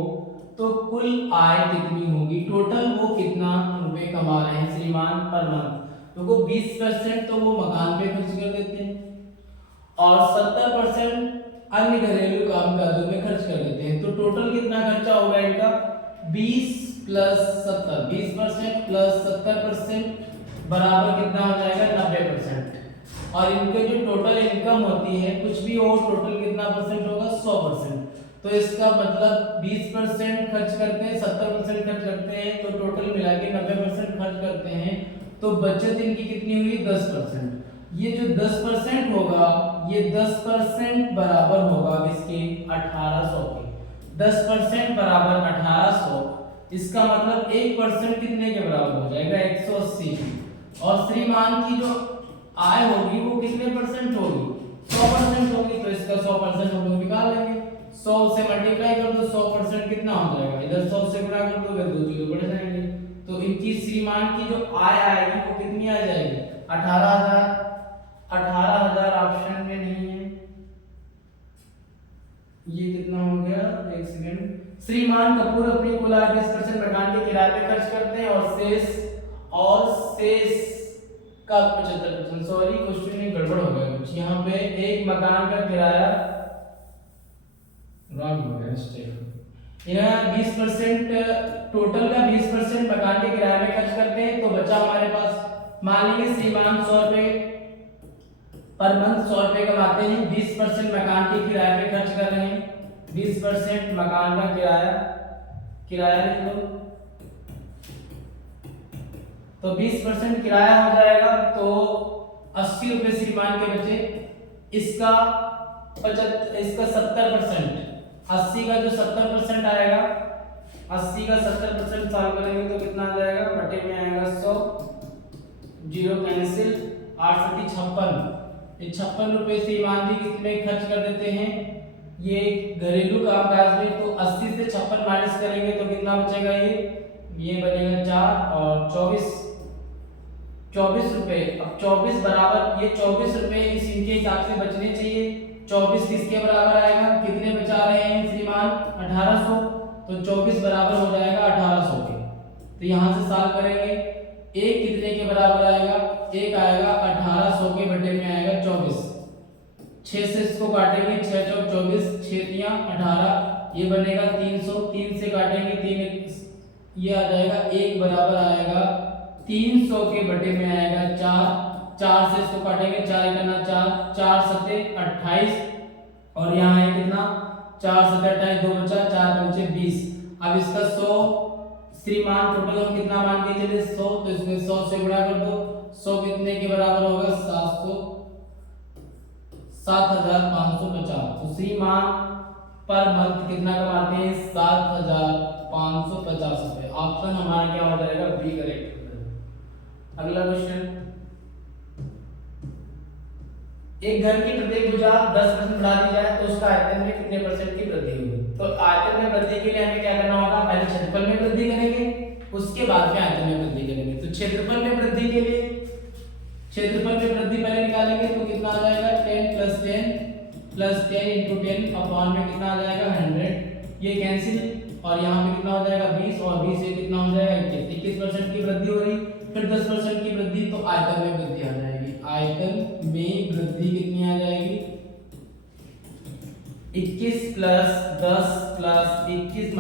तो कुल आय कितनी होगी? टोटल वो कितना रुपए कमा रहे हैं श्रीमान पर मंथ? तो वो 20% तो वो मकान पे खर्च कर देते हैं और 70% अन्य घरेलू कामकाजों में खर्च कर देते हैं। तो टोटल कितना खर्चा होगा इनका 20 + 70, 20% + 70% बराबर कितना हो जाएगा 90%। और इनके जो टोटल इनकम होती है कुछ भी हो, टोटल कितना परसेंट होगा 100%। तो इसका मतलब 20% खर्च करते हैं, 70% खर्च करते हैं, तो टोटल मिला के 90% खर्च करते हैं, तो बचत इनकी कितनी हुई 10%। ये जो 10% होगा, ये 10% बराबर होगा किसके 1800 के। 10% बराबर 1800, इसका मतलब 1% कितने के बराबर हो जाएगा 180 की। और श्रीमान की जो आय होगी वो कितने परसेंट होगी 100% होगी, तो इसका 100% हम लोग निकाल लेंगे। 100 से मल्टीप्लाई कर दो, 100% कितना हो जाएगा, इधर 100 से गुणा कर दो, 2 0 बढ़ जाएंगे, तो इनकी श्रीमान की जो आय आएगी वो कितनी आ जाएगी 18,000। 18,000 ऑप्शन में नहीं है, ये कितना हो गया, एक सेकंड। श्रीमान कपूर अपनी कुल आय 20% मकान के किराए पे खर्च करते हैं और शेष का 75%। सॉरी क्वेश्चन में गड़बड़ हो गया कुछ, यहाँ पे एक मकान का किराया रॉन्ग हो गया स्टेप। यहाँ 20% टोटल का 20% मकान के किराए में खर्च करते हैं, तो बचा हमारे पास, मान लीजिए श्रीमान 100 रुपए पर मंथ 100 रुपए कमाते हैं, 20% मकान के किराए पे खर्च कर रहे हैं, 20% मकान का किराया लिख लो, तो 20% किराया हो जाएगा, तो 80 रुपए श्रीमान के बचे। इसका 70%, 80 का जो 70% आएगा, 80 का 70% सॉल्व करेंगे तो कितना आ जाएगा, बटे में आएगा 100, 0 कैंसिल, 8 × 56, 56 रुपए श्रीमान जी कितने खर्च कर देते हैं ये घरेलू कामकाज में, तो 80 से 56 माइनस करेंगे तो कितना बचेगा, ये बनेगा 4 और 24 रुपए। अब 24 बराबर, ये 24 रुपए इस इनके हिसाब से बचने चाहिए, 24 किसके बराबर आएगा, कितने बचा रहे हैं श्रीमान 1800, तो 24 बराबर हो जाएगा 1800 के। तो यहाँ से सॉल्व करेंगे, एक कितने के बराबर आएगा, एक आएगा 1800 के बटे में आएगा 24, 6 से इसको काटेंगे, 6 चौक 24, 6 तियां 18, ये बनेगा 300, 3 से काटेंगे 3, ये आ जाएगा 1 बराबर आएगा 300 के बटे में आएगा 4, 4 से इसको काटेंगे, 4 करना 4, 4 सत्ते 28, और यहाँ है कितना 4 सत्ते 28, 2 बचा, 4 पंचे 20। अब इसका 100 श्रीमान टोटल हम कितना मान के चले 100, तो इसमें 100 से गुणा कर दो, 100 कितने के बराबर होगा 7550। तो श्रीमान पर मंथ कितना कमाते हैं 7550 रुपए। ऑप्शन हमारा क्या हो जाएगा बी करेक्ट हो जाएगा। अगला क्वेश्चन, एक घर की प्रत्येक भुजा 10% बढ़ा दी जाए तो उसका आयतन में कितने परसेंट की वृद्धि होगी। तो आयतन में वृद्धि के लिए हमें क्या करना होगा, पहले क्षेत्रफल में वृद्धि करेंगे, उसके बाद में आयतन में वृद्धि करेंगे। तो क्षेत्रफल में वृद्धि के लिए क्षेत्रफल में वृद्धि पहले निकालेंगे, तो कितना आ जाएगा 10 + 10 + 10 × 10 अपॉन में कितना आ जाएगा 100, ये कैंसिल, और यहाँ पे कितना हो जाएगा 20, और 20 से कितना हो जाएगा 21, 21% की वृद्धि हो रही, फिर 10% की वृद्धि, तो आयतन में वृद्धि आ जाएगी। आयतन में वृद्धि कितनी आ जाएगी 21 + 10 + 21 ×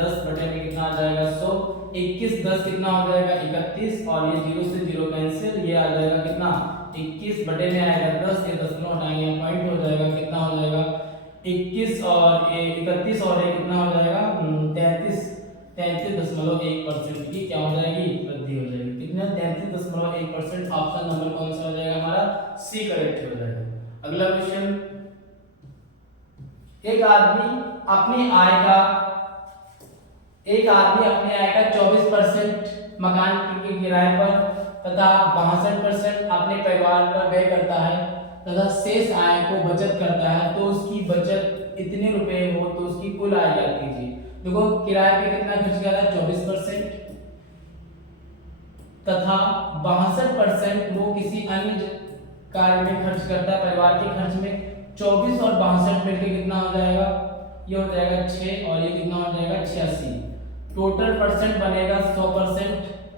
10 बटे में कितना आ जाएगा 100, 21 10 कितना हो जाएगा 31, और ये 0 से 0 कैंसिल, ये आ जाएगा कितना 21 बटे में आएगा 10, ये 10 हटाएंगे पॉइंट हो जाएगा, कितना हो जाएगा 21 और ये 31, और ये कितना हो जाएगा 33.1% की क्या हो जाएगी वृद्धि हो जाएगी। कितना 33.1%। ऑप्शन नंबर कौन सा हो जाएगा हमारा सी करेक्ट हो जाएगा। अगला क्वेश्चन, एक आदमी अपनी आय का 24% मकान के किराए पर तथा 62% अपने परिवार पर व्यय करता है तथा शेष आय को बचत करता है, तो उसकी बचत इतने रुपए हो तो उसकी कुल आय ज्ञात कीजिए। देखो किराए पे कितना खर्च किया था 24% तथा 62% वो किसी अन्य कार्य में खर्च करता है, परिवार के खर्च में। 24 और 62 मिलकर कितना हो जाएगा, ये हो जाएगा 6, और ये कितना हो जाएगा 86। टोटल परसेंट बनेगा 100%,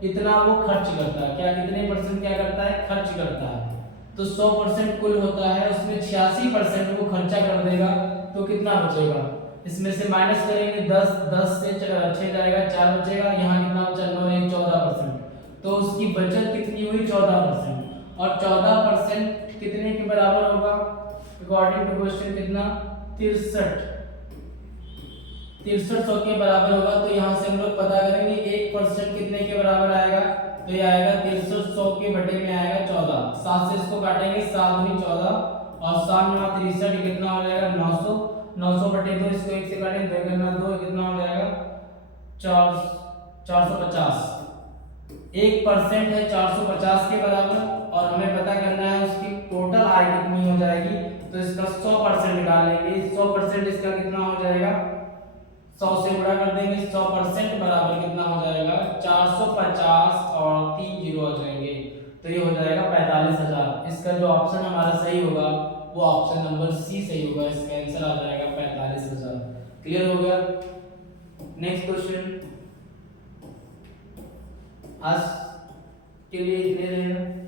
इतना वो खर्च करता है। क्या कितने परसेंट क्या करता है खर्च करता है, तो 100% कुल होता है, उसमें 86% वो खर्चा कर देगा, तो कितना बचेगा, इसमें से माइनस करेंगे 10 से 6 जाएगा 4 बचेगा, यहाँ कितना बचा 9 14%, तो उसकी बचत कितनी हुई 14%, और 14% कितने के बराबर होगा अकॉर्डिंग टू क्वेश्चन कितना 6300 के बराबर होगा। तो यहाँ से हम लोग पता करेंगे 1% कितने के बराबर आएगा, तो ये आएगा 6300 के बटे में आएगा 14, 7 से इसको काटेंगे 7 दूनी 14, और 7 9 63, कितना हो जाएगा 900, 900 बटे 2, इसको 1 से काटेंगे 2 करना 2, कितना हो जाएगा 450। 1% है 450 के बराबर, और हमें पता करना है उसकी टोटल आय कितनी हो जाएगी, तो इसका 100% निकालेंगे। 100% इसका कितना हो जाएगा 100 से गुणा कर देंगे, 100% बराबर कितना हो जाएगा 450, और 3 जीरो आ जाएंगे, तो ये हो जाएगा 45,000। इसका जो ऑप्शन हमारा सही होगा वो ऑप्शन नंबर सी सही होगा, इसका आंसर आ जाएगा 45,000। क्लियर हो गया। नेक्स्ट क्वेश्चन, आज के लिए इतने रहेगा।